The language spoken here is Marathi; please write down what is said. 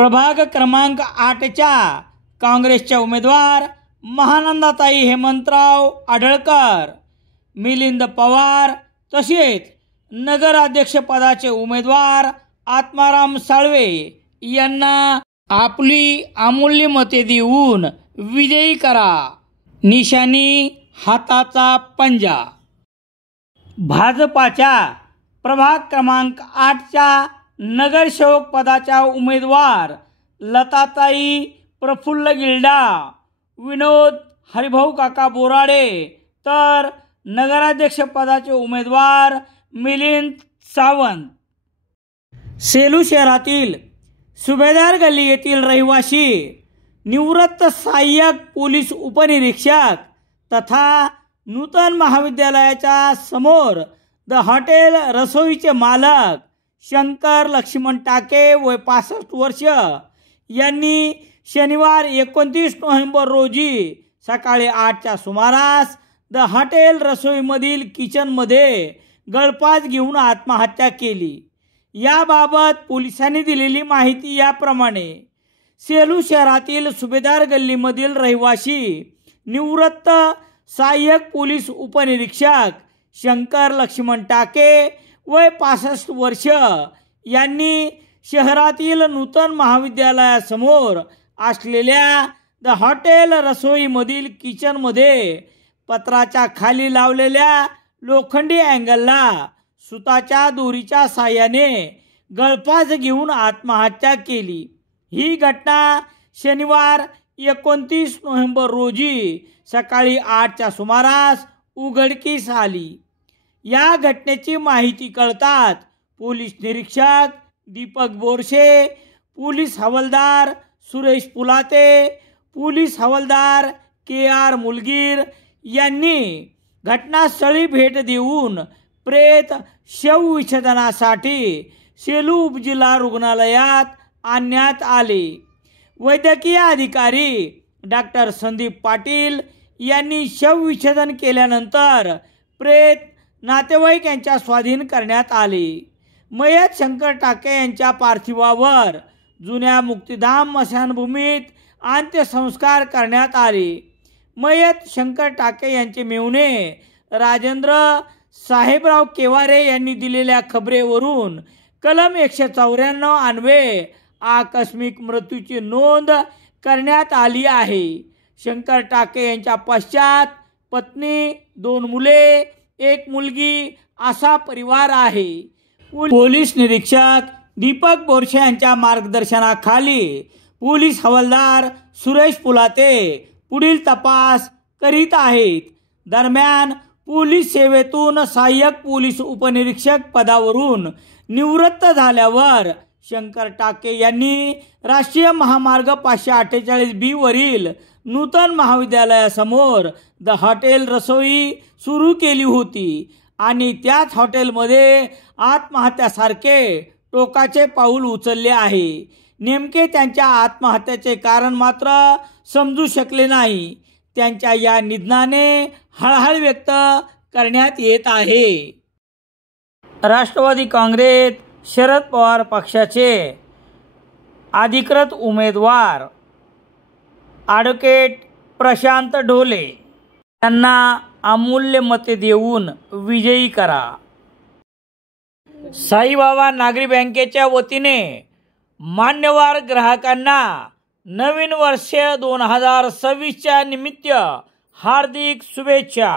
प्रभाग क्रमांक 8च्या काँग्रेसच्या उमेदवार महानंदाताई हेमंतराव आढळकर, मिलिंद पवार तसेच नगराध्यक्षपदाचे उमेदवार आत्माराम साळवे यांना आपली अमूल्य मते देऊन विजयी करा. निशाणी हाताचा पंजा. भाजपाच्या प्रभाग क्रमांक 8च्या नगरसेवक पदाच्या उमेदवार लताताई प्रफुल्ल गिल्डा, विनोद हरिभाऊ काका बोराडे तर नगराध्यक्ष पदाचे उमेदवार मिलिंद सावंत. सेलू शहरातील सुभेदार गल्ली येथील रहिवासी निवृत्त सहाय्यक पोलीस उपनिरीक्षक तथा नूतन महाविद्यालयाच्या समोर द हॉटेल रसोईचे मालक शंकर लक्ष्मण टाके वय 65 वर्ष यांनी शनिवार 29 नोव्हेंबर रोजी सकाळी 8च्या सुमारास द हॉटेल रसोईमधील किचनमध्ये गळफास घेऊन आत्महत्या केली. याबाबत पोलिसांनी दिलेली माहिती याप्रमाणे. सेलू शहरातील सुभेदार गल्लीमधील रहिवासी निवृत्त सहाय्यक पोलीस उपनिरीक्षक शंकर लक्ष्मण टाके वय 65 वर्ष यांनी शहरातील नूतन महाविद्यालयासमोर असलेल्या द हॉटेल रसोईमधील किचनमध्ये पत्राच्या खाली लावलेल्या लोखंडी अँगलला सुताच्या दोरीच्या साहाय्याने गळफास घेऊन आत्महत्या केली. ही घटना शनिवार 29 नोव्हेंबर रोजी सकाळी 8च्या सुमारास उघडकीस आली. या घटनेची माहिती कळताच पोलीस निरीक्षक दीपक बोरसे, पोलीस हवालदार सुरेश पुलाते, पोलीस हवालदार KR मुलगीर यांनी घटनास्थळी भेट देऊन प्रेत शवविच्छेदनासाठी सेलू उपजिल्हा रुग्णालयात आणण्यात आले. वैद्यकीय अधिकारी डॉक्टर संदीप पाटील यांनी शवविच्छेदन केल्यानंतर प्रेत नातेवाईक यांच्या स्वाधीन करण्यात आले. मयत शंकर टाके यांच्या पार्थिवावर जुन्या मुक्तिधाम स्मशानभूमीत अंत्यसंस्कार करण्यात आले. मयत शंकर टाके यांचे मेहुणे राजेंद्र साहेबराव केवारे यांनी दिलेल्या खबरेवरून कलम 194 अन्वये आकस्मिक मृत्यूची नोंद करण्यात आली आहे. शंकर टाके यांच्या पश्चात पत्नी, 2 मुले, 1 मुलगी असा परिवार आहे. पोलीस निरीक्षक दीपक बोरसे यांच्या मार्गदर्शनाखाली पोलीस हवालदार सुरेश पुलाते पुढील तपास करीत आहेत. दरम्यान पोलीस सेवेतून सहाय्यक पोलीस उपनिरीक्षक पदावरून निवृत्त झाल्यावर शंकर टाके यांनी राष्ट्रीय महामार्ग 548B वरील नूतन महाविद्यालयासमोर द हॉटेल रसोई सुरू केली होती आणि त्याच हॉटेलमध्ये आत्महत्यासारखे टोकाचे पाऊल उचलले आहे. नेमके त्यांच्या आत्महत्येचे कारण मात्र समजू शकले नाही. त्यांच्या या निधनाने हळहळ व्यक्त करण्यात येत आहे. राष्ट्रवादी काँग्रेस शरद पवार पक्षाचे अधिकृत उमेदवार ॲडव्होकेट प्रशांत ढोले यांना अमूल्य मते देऊन विजयी करा. साईबाबा नागरी बँकेच्या वतीने मान्यवर ग्राहकांना नवीन वर्ष 2026च्या निमित्त हार्दिक शुभेच्छा.